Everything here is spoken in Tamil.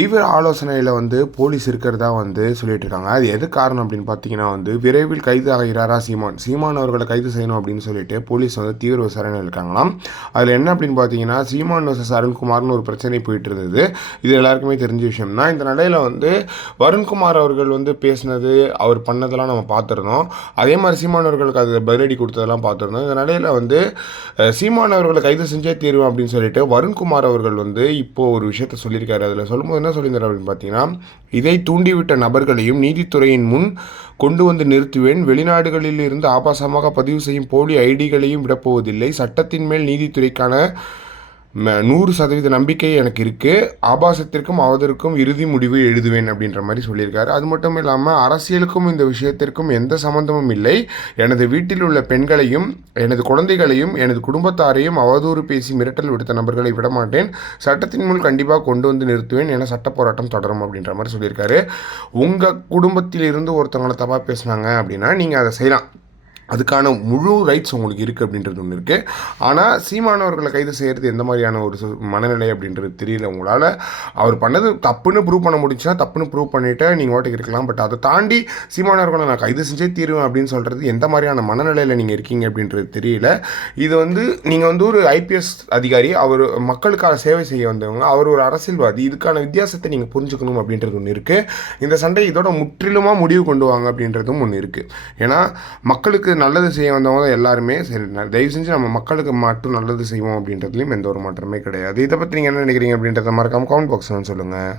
தீவிர ஆலோசனையில் வந்து போலீஸ் இருக்கிறதா வந்து சொல்லிட்டு இருக்காங்க. அது எது காரணம் அப்படின்னு பார்த்தீங்கன்னா வந்து விரைவில் கைது ஆகிறாரா சீமான்? சீமான் அவர்களை கைது செய்யணும் அப்படின்னு சொல்லிட்டு போலீஸ் வந்து தீவிர விசாரணை இருக்காங்களாம். அதில் என்ன அப்படின்னு பார்த்தீங்கன்னா சீமான் வர்சஸ் அருண்குமார்னு ஒரு பிரச்சனை போயிட்டு இருந்தது. இது எல்லாருக்குமே தெரிஞ்ச விஷயம் தான். இந்த நிலையில் வந்து வருண்குமார் அவர்கள் வந்து பேசினது அவர் பண்ணதெல்லாம் நம்ம பார்த்துருந்தோம். அதே மாதிரி சீமான் அவர்களுக்கு அது பதிலடி கொடுத்ததெல்லாம் பார்த்துருந்தோம். இந்த நிலையில் வந்து சீமான் அவர்களை கைது செஞ்சே தீர்வு அப்படின்னு சொல்லிட்டு வருண்குமார் அவர்கள் வந்து இப்போ ஒரு விஷயத்த சொல்லியிருக்காரு. அதில் சொல்லும்போது என்ன சொல்லியிருந்தார் அப்படின்னு பார்த்தீங்கன்னா இதை தூண்டிவிட்ட நபர்களையும் நீதித்துறையின் முன் கொண்டு வந்து நிறுத்துவேன். வெளிநாடுகளில் இருந்து ஆபாசமாக பதிவு செய்யும் போலி ஐடிகளையும் விடப்போவதில்லை. சட்டத்தின் மேல் நீதித்துறைக்கான நூறு சதவீத நம்பிக்கை எனக்கு இருக்குது ஆபாசத்திற்கும் அவதற்கும் இறுதி முடிவு எழுதுவேன் அப்படின்ற மாதிரி சொல்லியிருக்காரு. அது மட்டும் இல்லாமல் அரசியலுக்கும் இந்த விஷயத்திற்கும் எந்த சம்மந்தமும் இல்லை. எனது வீட்டில் உள்ள பெண்களையும் எனது குழந்தைகளையும் எனது குடும்பத்தாரையும் அவதூறு பேசி மிரட்டல் விடுத்த நபர்களை விடமாட்டேன். சட்டத்தின் முன் கண்டிப்பாக கொண்டு வந்து நிறுத்துவேன் என சட்ட போராட்டம் தொடரும் அப்படின்ற மாதிரி சொல்லியிருக்காரு. உங்கள் குடும்பத்தில் இருந்து ஒருத்தவங்களை தப்பாக பேசுனாங்க அப்படின்னா நீங்கள் அதை செய்யலாம். அதுக்கான முழு ரைட்ஸ் உங்களுக்கு இருக்குது அப்படின்றது ஒன்று இருக்குது ஆனால் சீமானவர்களை கைது செய்கிறது எந்த மாதிரியான ஒரு சு- மனநிலை அப்படின்றது தெரியல உங்களால். அவர் பண்ணது தப்புன்னு ப்ரூவ் பண்ண முடிஞ்சுன்னா தப்புன்னு ப்ரூவ் பண்ணிவிட்டு நீங்கள் ஓட்டுக்கு இருக்கலாம். பட் அதை தாண்டி சீமானவர்களை நான் கைது செஞ்சே தீருவேன் அப்படின்னு சொல்கிறது எந்த மாதிரியான மனநிலையில் நீங்கள் இருக்கீங்க அப்படின்றது தெரியல. இது வந்து நீங்கள் வந்து ஒரு ஐபிஎஸ் அதிகாரி அவர் மக்களுக்காக சேவை செய்ய வந்தவங்க அவர் ஒரு அரசியல்வாதி இதுக்கான வித்தியாசத்தை நீங்கள் புரிஞ்சுக்கணும் அப்படின்றது ஒன்று இருக்குது இந்த சண்டை இதோட முற்றிலுமாக முடிவு கொண்டு வாங்க அப்படின்றதும் ஒன்று இருக்குது ஏன்னா மக்களுக்கு நல்லது செய்ய வந்தவங்க தான் எல்லாருமே சரி தயவு செஞ்சு நம்ம மக்களுக்கு மட்டும் நல்லது செய்வோம் அப்படின்றதுலையும் எந்த ஒரு மாற்றமே கிடையாது. இதை பற்றி நீங்கள் என்ன நினைக்கிறீங்க அப்படின்றத மறக்காம கமெண்ட் பாக்ஸ் சொல்லுங்கள்